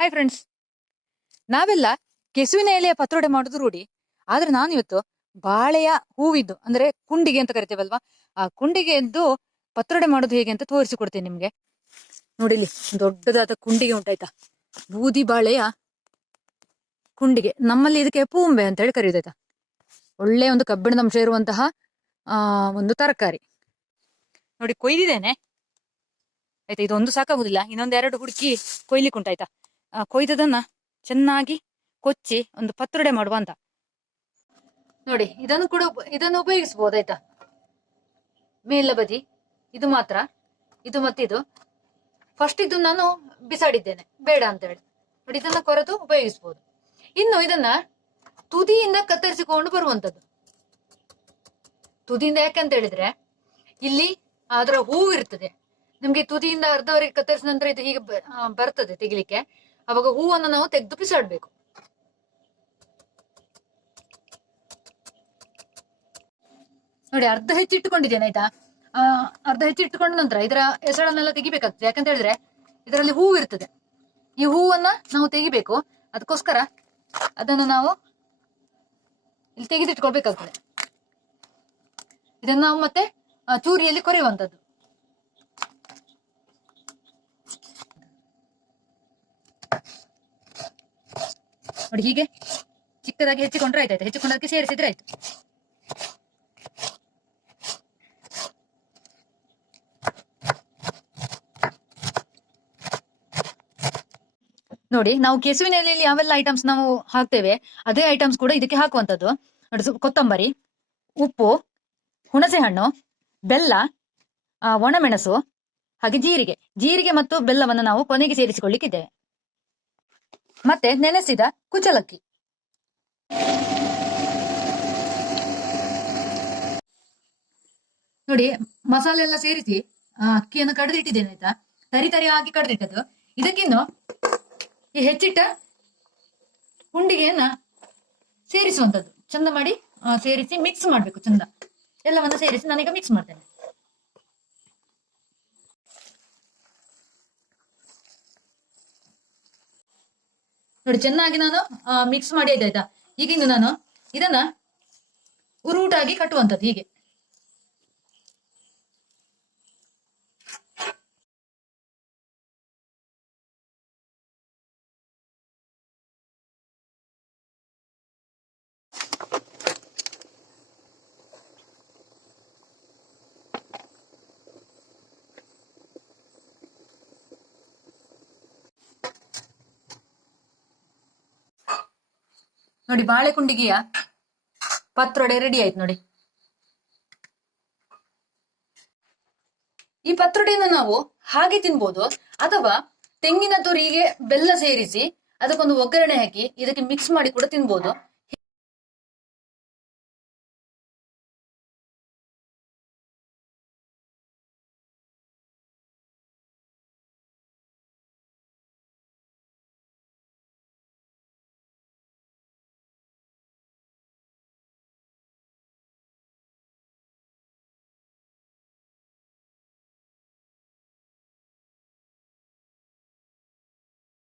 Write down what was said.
Hi friends, ನಾವೆಲ್ಲ ಕೆಸುವಿನ ಎಲೆಯ ಪತ್ರೊಡೆ ಮಾಡೋದು ರೂಢಿ. ಆದ್ರೆ ನಾನಿವತ್ತು ಬಾಳೆಯ ಹೂವಿದ್ದು ಅಂದ್ರೆ ಕುಂಡಿಗೆ ಅಂತ ಕರಿತೇವಲ್ವಾ, ಆ ಕುಂಡಿಗೆದ್ದು ಪತ್ರೊಡೆ ಮಾಡೋದು ಹೇಗೆ ಅಂತ ತೋರಿಸಿಕೊಡ್ತೇನೆ ನಿಮ್ಗೆ. ನೋಡಿಲಿ, ದೊಡ್ಡದಾದ ಕುಂಡಿಗೆ ಉಂಟಾಯ್ತಾ, ಬೂದಿ ಬಾಳೆಯ ಕುಂಡಿಗೆ. ನಮ್ಮಲ್ಲಿ ಇದಕ್ಕೆ ಪೂಂಬೆ ಅಂತ ಹೇಳಿ ಕರೆಯುದಾಯ್ತಾ. ಒಳ್ಳೆ ಒಂದು ಕಬ್ಬಿಣದ ಅಂಶ ಇರುವಂತಹ ಒಂದು ತರಕಾರಿ. ನೋಡಿ, ಕೊಯ್ದಿದ್ದೇನೆ ಆಯ್ತಾ. ಇದೊಂದು ಸಾಕಾಗುದಿಲ್ಲ, ಇನ್ನೊಂದೆರಡು ಹುಡುಕಿ ಕೊಯ್ಲಿಕ್ಕೆ ಉಂಟಾಯ್ತಾ. ಕೊಯ್ದದನ್ನ ಚೆನ್ನಾಗಿ ಕೊಚ್ಚಿ ಒಂದು ಪತ್ರೊಡೆ ಮಾಡುವ ಅಂತ. ನೋಡಿ, ಇದನ್ನು ಉಪಯೋಗಿಸಬಹುದಾಯ್ತಾ. ಮೇಲ ಬದಿ ಇದು ಮಾತ್ರ, ಇದು ಮತ್ತಿದು ಫಸ್ಟ್ ಇದು ನಾನು ಬಿಸಾಡಿದ್ದೇನೆ ಬೇಡ ಅಂತ ಹೇಳಿ. ನೋಡಿ, ಇದನ್ನ ಕೊರೆದು ಉಪಯೋಗಿಸಬಹುದು. ಇನ್ನು ಇದನ್ನ ತುದಿಯಿಂದ ಕತ್ತರಿಸಿಕೊಂಡು ಬರುವಂತದ್ದು. ತುದಿಯಿಂದ ಯಾಕಂತ ಹೇಳಿದ್ರೆ ಇಲ್ಲಿ ಅದರ ಹೂವು ಇರ್ತದೆ. ನಮ್ಗೆ ತುದಿಯಿಂದ ಅರ್ಧವರೆಗೆ ಕತ್ತರಿಸಿದ ನಂತರ ಇದು ಹೀಗೆ ಬರ್ತದೆ ತೆಗಿಲಿಕ್ಕೆ. ಅವಾಗ ಹೂವನ್ನು ನಾವು ತೆಗೆದು ಬಿಸಾಡ್ಬೇಕು. ನೋಡಿ, ಅರ್ಧ ಹೆಚ್ಚಿಟ್ಟುಕೊಂಡಿದ್ದೇನೆ ಆಯ್ತಾ. ಅರ್ಧ ಹೆಚ್ಚಿಟ್ಟುಕೊಂಡ ನಂತರ ಇದರ ಎಸಳನ್ನೆಲ್ಲ ತೆಗಿಬೇಕಾಗ್ತದೆ. ಯಾಕಂತ ಹೇಳಿದ್ರೆ ಇದರಲ್ಲಿ ಹೂವು ಇರ್ತದೆ. ಈ ಹೂವನ್ನ ನಾವು ತೆಗಿಬೇಕು. ಅದಕ್ಕೋಸ್ಕರ ಅದನ್ನು ನಾವು ಇಲ್ಲಿ ತೆಗೆದಿಟ್ಕೊಳ್ಬೇಕಾಗ್ತದೆ. ಇದನ್ನು ನಾವು ಮತ್ತೆ ಚೂರಿಯಲ್ಲಿ ಕೊರೆಯುವಂತದ್ದು. ನೋಡಿ, ಹೀಗೆ ಚಿಕ್ಕದಾಗಿ ಹೆಚ್ಚಿಕೊಂಡ್ರೆ ಆಯ್ತಾಯ್ತು. ಹೆಚ್ಚಿಕೊಂಡದಕ್ಕೆ ಸೇರಿಸಿದ್ರೆ ಆಯ್ತು. ನೋಡಿ, ನಾವು ಕೆಸುವಿನ ಎಲೆಯಲ್ಲಿ ಯಾವೆಲ್ಲ ಐಟಮ್ಸ್ ನಾವು ಹಾಕ್ತೇವೆ ಅದೇ ಐಟಮ್ಸ್ ಕೂಡ ಇದಕ್ಕೆ ಹಾಕುವಂತದ್ದು. ನೋಡಿ, ಕೊತ್ತಂಬರಿ, ಉಪ್ಪು, ಹುಣಸೆ ಹಣ್ಣು, ಬೆಲ್ಲ, ಒಣಮೆಣಸು, ಹಾಗೆ ಜೀರಿಗೆ ಮತ್ತು ಬೆಲ್ಲವನ್ನು ನಾವು ಕೊನೆಗೆ ಸೇರಿಸಿಕೊಳ್ಳಿಕ್ಕಿದ್ದೇವೆ. ಮತ್ತೆ ನೆನೆಸಿದ ಕುಚಲಕ್ಕಿ. ನೋಡಿ, ಮಸಾಲೆ ಎಲ್ಲ ಸೇರಿಸಿ ಅಕ್ಕಿಯನ್ನು ಕಡ್ದಿಟ್ಟಿದ್ದೇನೆ ಆಯ್ತಾ. ತರಿ ಆಗಿ ಕಡ್ದಿಟ್ಟದ್ದು. ಇದಕ್ಕಿನ್ನು ಈ ಹೆಚ್ಚಿಟ್ಟ ಕುಂಡಿಗೆಯನ್ನ ಸೇರಿಸುವಂತದ್ದು. ಚಂದ ಮಾಡಿ ಸೇರಿಸಿ ಮಿಕ್ಸ್ ಮಾಡ್ಬೇಕು. ಚಂದ ಎಲ್ಲವನ್ನ ಸೇರಿಸಿ ನಾನೀಗ ಮಿಕ್ಸ್ ಮಾಡ್ತೇನೆ. ನೋಡಿ, ಚೆನ್ನಾಗಿ ನಾನು ಮಿಕ್ಸ್ ಮಾಡಿ ಆಯ್ತಾಯ್ತಾ. ಈಗಿಂದು ನಾನು ಇದನ್ನ ಉರುಟಾಗಿ ಕಟ್ಟುವಂಥದ್ದು. ಹೀಗೆ ನೋಡಿ, ಬಾಳೆ ಕುಂಡಿಗೆಯ ಪತ್ರೊಡೆ ರೆಡಿ ಆಯ್ತು. ನೋಡಿ, ಈ ಪತ್ರೊಡೆಯನ್ನು ನಾವು ಹಾಗೆ ತಿನ್ಬೋದು, ಅಥವಾ ತೆಂಗಿನ ತುರಿಗೆ ಬೆಲ್ಲ ಸೇರಿಸಿ ಅದಕ್ಕೊಂದು ಒಗ್ಗರಣೆ ಹಾಕಿ ಇದಕ್ಕೆ ಮಿಕ್ಸ್ ಮಾಡಿ ಕೂಡ ತಿನ್ಬೋದು.